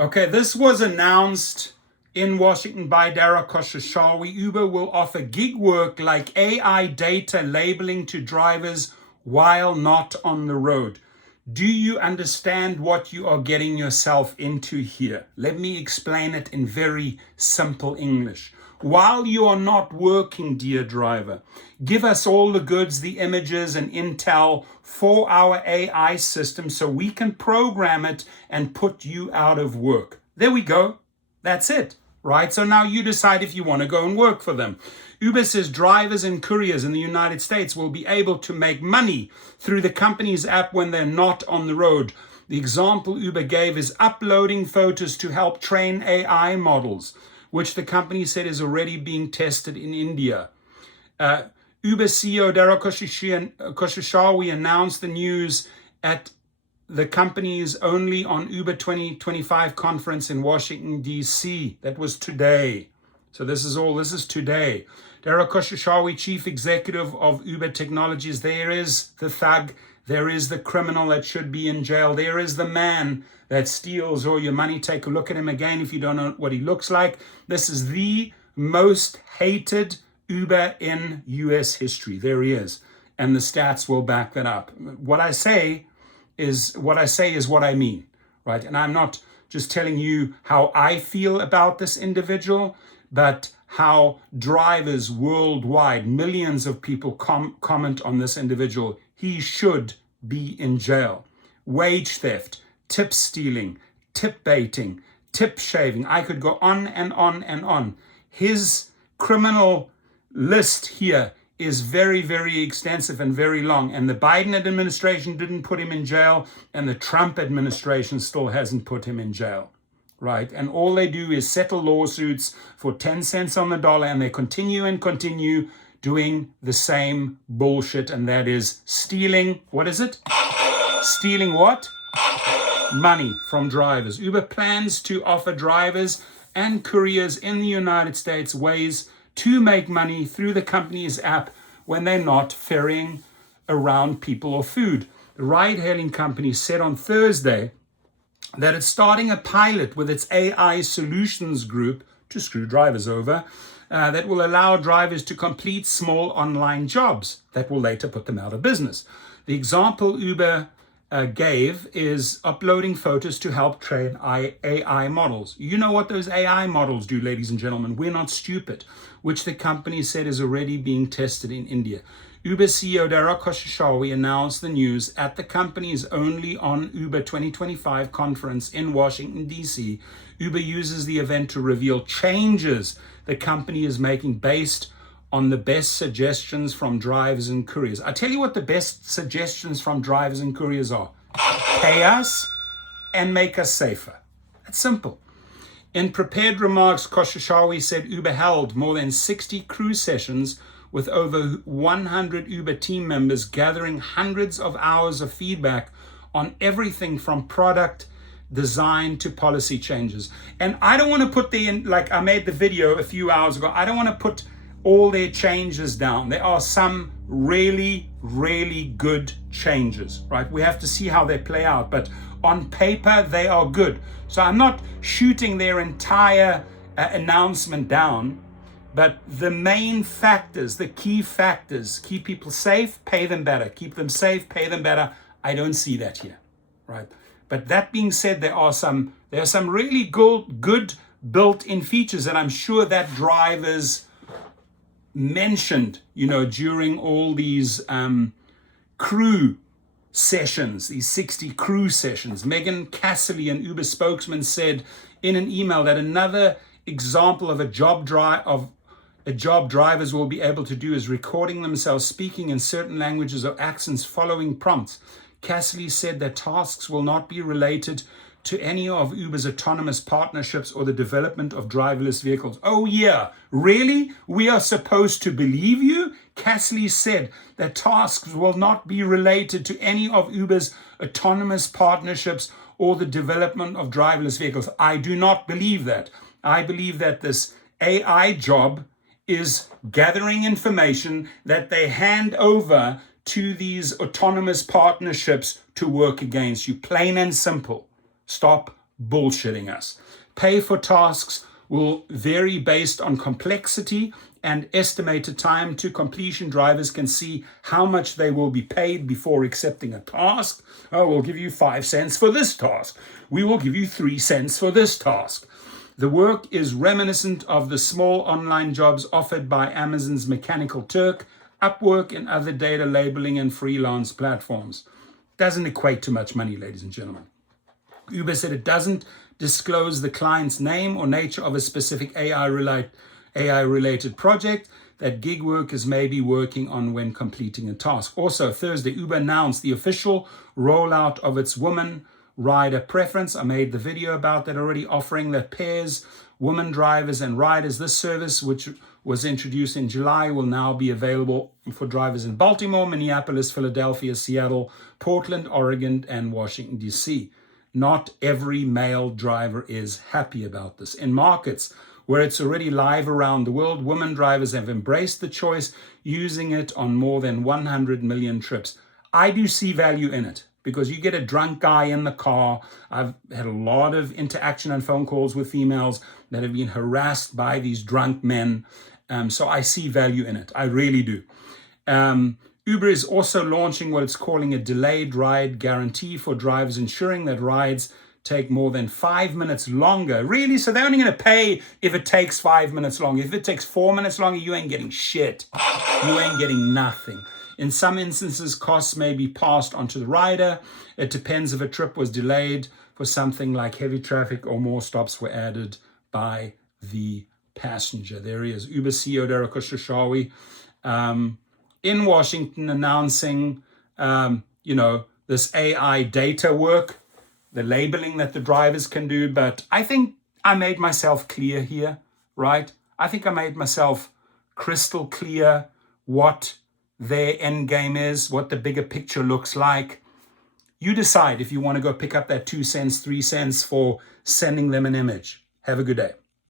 Okay, this was announced in Washington by Dara Khosrowshahi. Uber will offer gig work like AI data labeling to drivers while not on the road. Do you understand what you are getting yourself into here? Let me explain it in very simple English. While you are not working, dear driver, give us all the goods, the images, and intel for our AI system so we can program it and put you out of work. There we go. That's it, right? So now you decide if you want to go and work for them. Uber says drivers and couriers in the United States will be able to make money through the company's app when they're not on the road. The example Uber gave is uploading photos to help train AI models, which the company said is already being tested in India. Uber CEO Dara Khosrowshahi announced the news at the company's Only on Uber 2025 conference in Washington, D.C. That was today. So this is today. Dara Khosrowshahi, chief executive of Uber Technologies. There is the thug. There is the criminal that should be in jail. There is the man that steals all your money. Take a look at him again if you don't know what he looks like. This is the most hated Uber in US history. There he is. And the stats will back that up. What I say is what I mean, right? And I'm not just telling you how I feel about this individual, but how drivers worldwide, millions of people comment on this individual. He should be in jail. Wage theft, tip stealing, tip baiting, tip shaving. I could go on and on and on. His criminal list here is very, very extensive and very long. And the Biden administration didn't put him in jail, and the Trump administration still hasn't put him in jail, right? And all they do is settle lawsuits for 10 cents on the dollar, and they continue doing the same bullshit, and that is stealing, what is it? Stealing what? Money from drivers. Uber plans to offer drivers and couriers in the United States ways to make money through the company's app when they're not ferrying around people or food. The ride-hailing company said on Thursday that it's starting a pilot with its AI solutions group to screw drivers over that will allow drivers to complete small online jobs that will later put them out of business. The example Uber gave is uploading photos to help train AI models. You know what those AI models do, ladies and gentlemen. We're not stupid, which the company said is already being tested in India. Uber CEO Dara Khosrowshahi announced the news at the company's Only on Uber 2025 conference in Washington, D.C. Uber uses the event to reveal changes the company is making based on the best suggestions from drivers and couriers. I tell you what the best suggestions from drivers and couriers are. Pay us and make us safer. That's simple. In prepared remarks, Khosrowshahi said Uber held more than 60 crew sessions with over 100 Uber team members, gathering hundreds of hours of feedback on everything from product design to policy changes. And I don't want to put like I made the video a few hours ago, I don't want to put all their changes down. There are some really, really good changes, right? We have to see how they play out, but on paper, they are good. So I'm not shooting their entire announcement down, but the main factors, the key factors, keep people safe, pay them better. Keep them safe, pay them better. I don't see that here, right? But that being said, there are some really good built-in features that I'm sure that drivers mentioned, during all these crew sessions, these 60 crew sessions. Megan Cassidy, an Uber spokesman, said in an email that another example of a job drivers will be able to do is recording themselves speaking in certain languages or accents following prompts. Cassidy said that tasks will not be related to any of Uber's autonomous partnerships or the development of driverless vehicles. Oh yeah, really? We are supposed to believe you? Cassidy said that tasks will not be related to any of Uber's autonomous partnerships or the development of driverless vehicles. I do not believe that. I believe that this AI job is gathering information that they hand over to these autonomous partnerships to work against you. Plain and simple. Stop bullshitting us. Pay for tasks will vary based on complexity and estimated time to completion. Drivers can see how much they will be paid before accepting a task. Oh, we'll give you 5 cents for this task. We will give you 3 cents for this task. The work is reminiscent of the small online jobs offered by Amazon's Mechanical Turk, Upwork, and other data labeling and freelance platforms. Doesn't equate to much money, ladies and gentlemen. Uber said it doesn't disclose the client's name or nature of a specific AI-related project that gig workers may be working on when completing a task. Also, Thursday, Uber announced the official rollout of its woman rider preference. I made the video about that already, offering that pairs women drivers and riders. This service, which was introduced in July, will now be available for drivers in Baltimore, Minneapolis, Philadelphia, Seattle, Portland, Oregon, and Washington, D.C. Not every male driver is happy about this. In markets where it's already live around the world, women drivers have embraced the choice, using it on more than 100 million trips. I do see value in it because you get a drunk guy in the car. I've had a lot of interaction and phone calls with females that have been harassed by these drunk men. So I see value in it. I really do. Uber is also launching what it's calling a delayed ride guarantee for drivers, ensuring that rides take more than 5 minutes longer. Really? So they're only going to pay if it takes 5 minutes longer. If it takes 4 minutes longer, you ain't getting shit. You ain't getting nothing. In some instances, costs may be passed on to the rider. It depends if a trip was delayed for something like heavy traffic or more stops were added by the passenger. There he is, Uber CEO Derek Khosrowshahi, in Washington announcing, this AI data work, the labeling that the drivers can do. But I think I made myself clear here, right? I think I made myself crystal clear what their end game is, what the bigger picture looks like. You decide if you want to go pick up that 2 cents, 3 cents for sending them an image. Have a good day.